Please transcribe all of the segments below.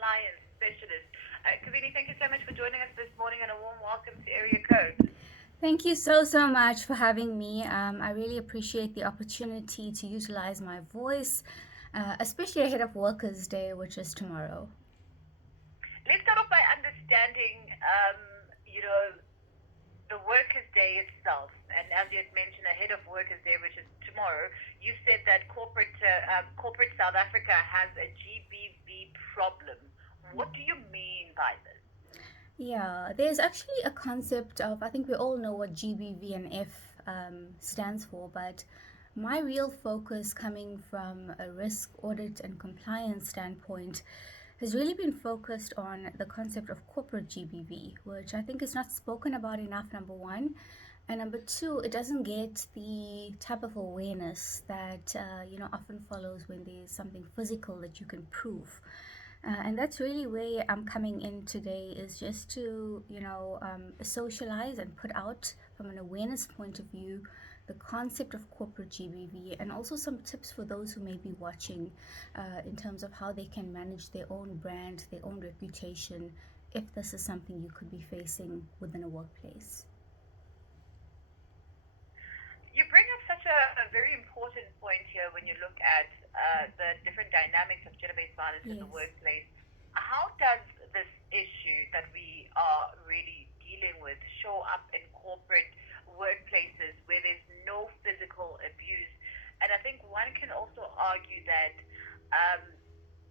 compliance specialist. Kavini, thank you so much for joining us this morning and a warm welcome to Area Code. Thank you so much for having me. I really appreciate the opportunity to utilize my voice, especially ahead of Workers' Day, which is tomorrow. Let's start off by understanding, the Workers' Day itself. And as you had mentioned, ahead of Workers' Day, which is tomorrow, you said that corporate South Africa has a GBV problem. What do you mean by this? Yeah, there's actually a concept of, I think we all know what GBV and F stands for, but my real focus coming from a risk audit and compliance standpoint has really been focused on the concept of corporate GBV, which I think is not spoken about enough, number one. And number two, it doesn't get the type of awareness that often follows when there's something physical that you can prove. And that's really where I'm coming in today, is just to socialize and put out from an awareness point of view the concept of corporate GBV, and also some tips for those who may be watching in terms of how they can manage their own brand, their own reputation, if this is something you could be facing within a workplace. You bring up such a very important point here when you look at the different dynamics of gender-based violence in the Yes. workplace. How does this issue that we are really dealing with show up in corporate workplaces where there's no physical abuse? And I think one can also argue that um,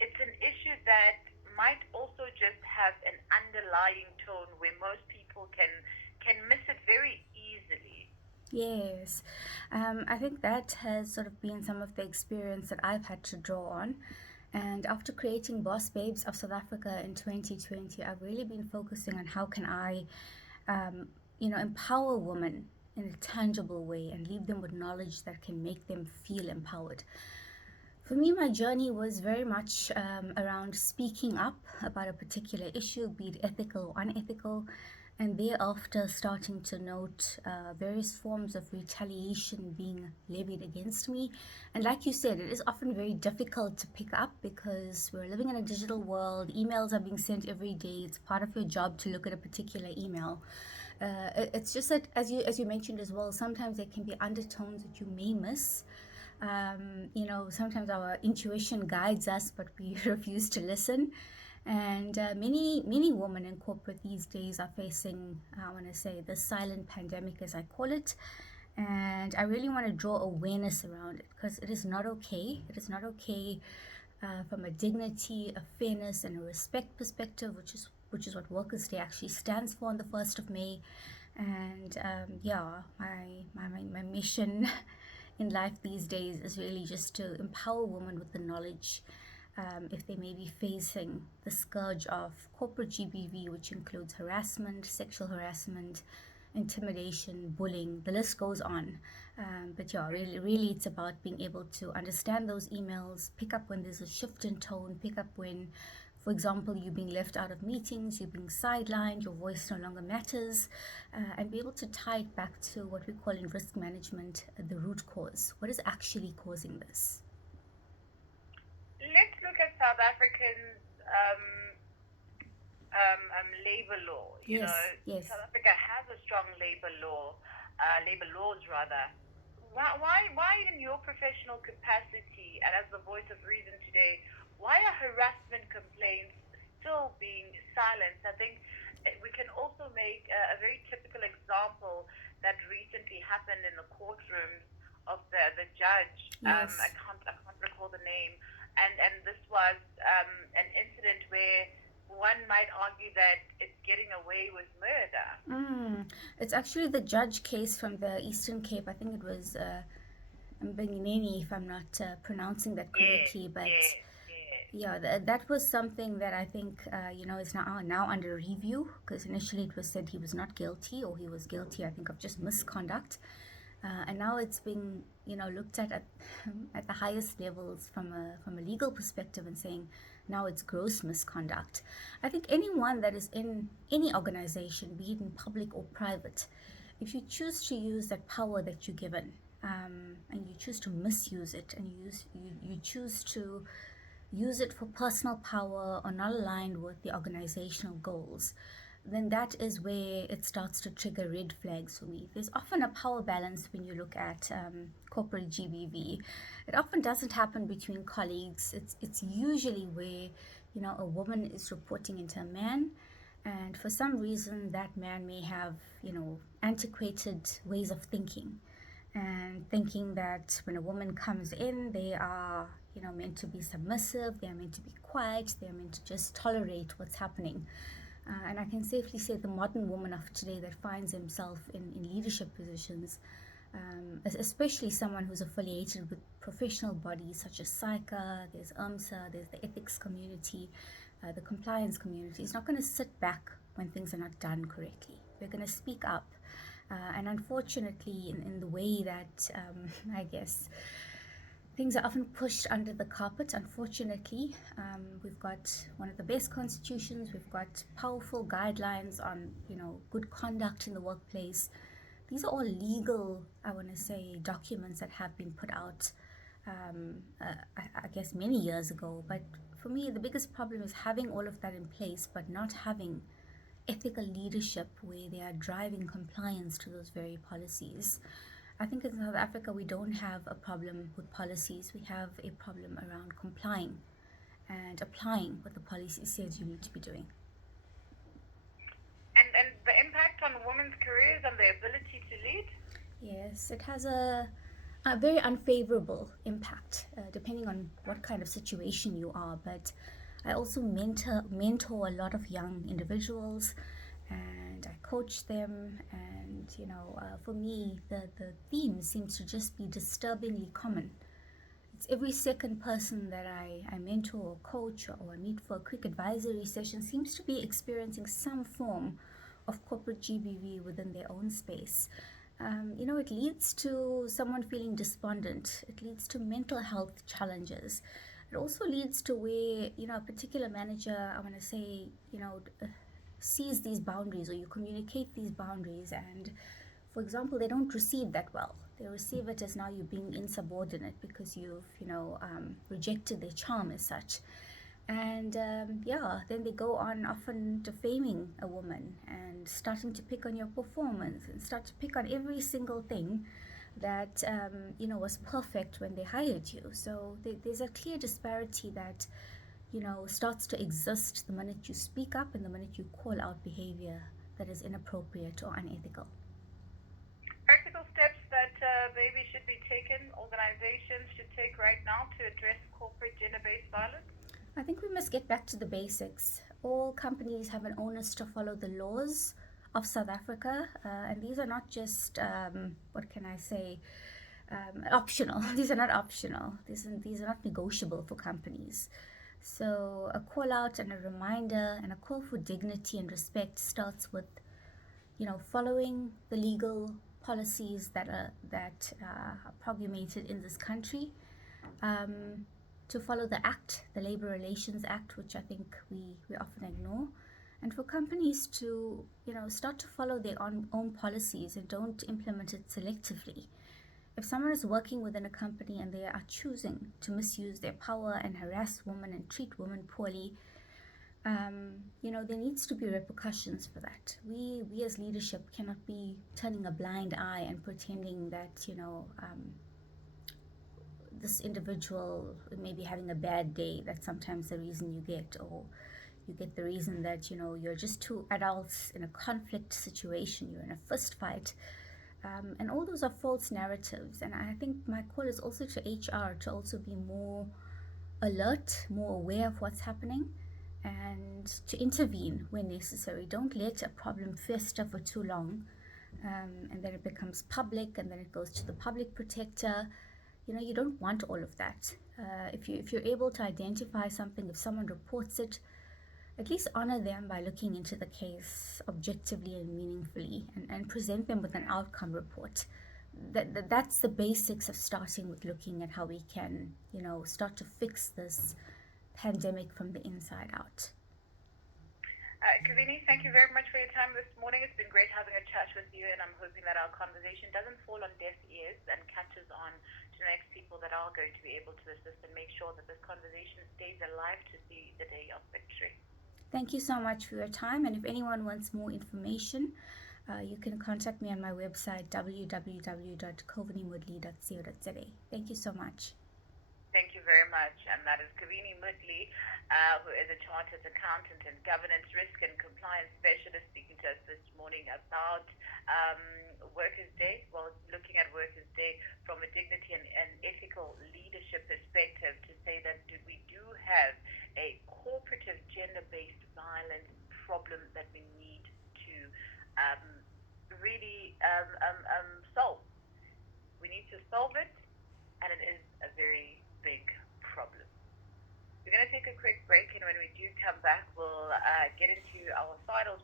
it's an issue that might also just have an underlying tone where most people can miss it very easily. Yes, I think that has sort of been some of the experience that I've had to draw on. And after creating Boss Babes of South Africa in 2020, I've really been focusing on how can I, empower women in a tangible way and leave them with knowledge that can make them feel empowered. For me, my journey was very much around speaking up about a particular issue, be it ethical or unethical, and thereafter starting to note various forms of retaliation being levied against me. And like you said, it is often very difficult to pick up because we're living in a digital world. Emails are being sent every day. It's part of your job to look at a particular email. It's just that, as you mentioned as well, sometimes there can be undertones that you may miss. Sometimes our intuition guides us, but we refuse to listen. And many women in corporate these days are facing, I want to say, the silent pandemic, as I call it. And I really want to draw awareness around it because it is not okay. It is not okay from a dignity, a fairness, and a respect perspective, which is what Workers' Day actually stands for on the 1st of May. And yeah, my mission in life these days is really just to empower women with the knowledge if they may be facing the scourge of corporate GBV, which includes harassment, sexual harassment, intimidation, bullying, the list goes on. But yeah, really, it's about being able to understand those emails, pick up when there's a shift in tone, pick up when, for example, you're being left out of meetings, you're being sidelined, your voice no longer matters, and be able to tie it back to what we call in risk management the root cause. What is actually causing this? Let's look at South African labor law. Yes, yes. South Africa has a strong labor law, labor laws rather. Why, in your professional capacity and as the voice of reason today, why are harassment complaints still being silenced? I think we can also make a very typical example that recently happened in the courtrooms of the judge. Yes. I can't recall the name, and this was an incident where one might argue that it's getting away with murder. It's actually the judge case from the Eastern Cape. I think it was Mbingineni, if I'm not pronouncing that Yes, correctly. But yes, yes. yeah, that was something that I think is now under review, because initially it was said he was not guilty, or he was guilty, I think, of just misconduct. And now it's being looked at at the highest levels from a legal perspective, and saying now it's gross misconduct. I think anyone that is in any organization, be it in public or private, if you choose to use that power that you're given, and you choose to misuse it, and you choose to use it for personal power or not aligned with the organizational goals, then that is where it starts to trigger red flags for me. There's often a power balance when you look at corporate GBV. It often doesn't happen between colleagues. It's usually where, a woman is reporting into a man, and for some reason that man may have, antiquated ways of thinking, and thinking that when a woman comes in, they are, meant to be submissive, they are meant to be quiet, they are meant to just tolerate what's happening. And I can safely say the modern woman of today that finds himself in leadership positions, especially someone who's affiliated with professional bodies such as SAICA, there's UMSA, there's the ethics community, the compliance community, is not going to sit back when things are not done correctly. They're going to speak up. And unfortunately, in the way that, I guess, things are often pushed under the carpet, unfortunately. We've got one of the best constitutions, we've got powerful guidelines on, good conduct in the workplace. These are all legal, I want to say, documents that have been put out, I guess, many years ago. But for me, the biggest problem is having all of that in place, but not having ethical leadership where they are driving compliance to those very policies. I think in South Africa, we don't have a problem with policies. We have a problem around complying and applying what the policy says you need to be doing. And the impact on women's careers and their ability to lead? Yes, it has a very unfavorable impact, depending on what kind of situation you are. But I also mentor a lot of young individuals, and I coach them. And for me, the theme seems to just be disturbingly common. It's every second person that I mentor or coach or I meet for a quick advisory session seems to be experiencing some form of corporate GBV within their own space. It leads to someone feeling despondent. It leads to mental health challenges. It also leads to where, a particular manager, I want to say, sees these boundaries, or you communicate these boundaries, and, for example, they don't receive that well. They receive it as now you're being insubordinate because you've, rejected their charm as such. And then they go on often defaming a woman and starting to pick on your performance and start to pick on every single thing that was perfect when they hired you. So there's a clear disparity that starts to exist the minute you speak up and the minute you call out behavior that is inappropriate or unethical. Practical steps that maybe should be taken, organizations should take right now to address corporate gender-based violence? I think we must get back to the basics. All companies have an onus to follow the laws of South Africa, and these are not just, optional. These are not optional. These are not negotiable for companies. So a call out and a reminder and a call for dignity and respect starts with, following the legal policies that are promulgated in this country. To follow the Act, the Labor Relations Act, which I think we often ignore, and for companies to start to follow their own policies and don't implement it selectively. If someone is working within a company and they are choosing to misuse their power and harass women and treat women poorly, there needs to be repercussions for that. We as leadership cannot be turning a blind eye and pretending that this individual may be having a bad day. That's sometimes the reason you get, or you get the reason that you're just two adults in a conflict situation, you're in a fist fight, and all those are false narratives. And I think my call is also to HR to also be more alert, more aware of what's happening, and to intervene when necessary. Don't let a problem fester for too long, and then it becomes public, and then it goes to the public protector. You don't want all of that. If you're able to identify something, if someone reports it, at least honor them by looking into the case objectively and meaningfully, and present them with an outcome report. That's the basics of starting with looking at how we can, start to fix this pandemic from the inside out. Kavini, thank you very much for your time this morning. It's been great having a chat with you, and I'm hoping that our conversation doesn't fall on deaf ears and catches on to the next people that are going to be able to assist and make sure that this conversation stays alive to see the day of victory. Thank you so much for your time. And if anyone wants more information, you can contact me on my website www.covenimudley.co.za. Thank you so much. Thank you very much. And that is Kavini Mudley, who is a chartered accountant and governance, risk, and compliance specialist, speaking to us this morning about Workers' Day. Well, looking at Workers' Day from a dignity and ethical leadership perspective, to say that we do have a corporative gender-based violence problem that we need to really solve. We need to solve it, and it is a very big problem. We're going to take a quick break, and when we do come back, we'll get into our final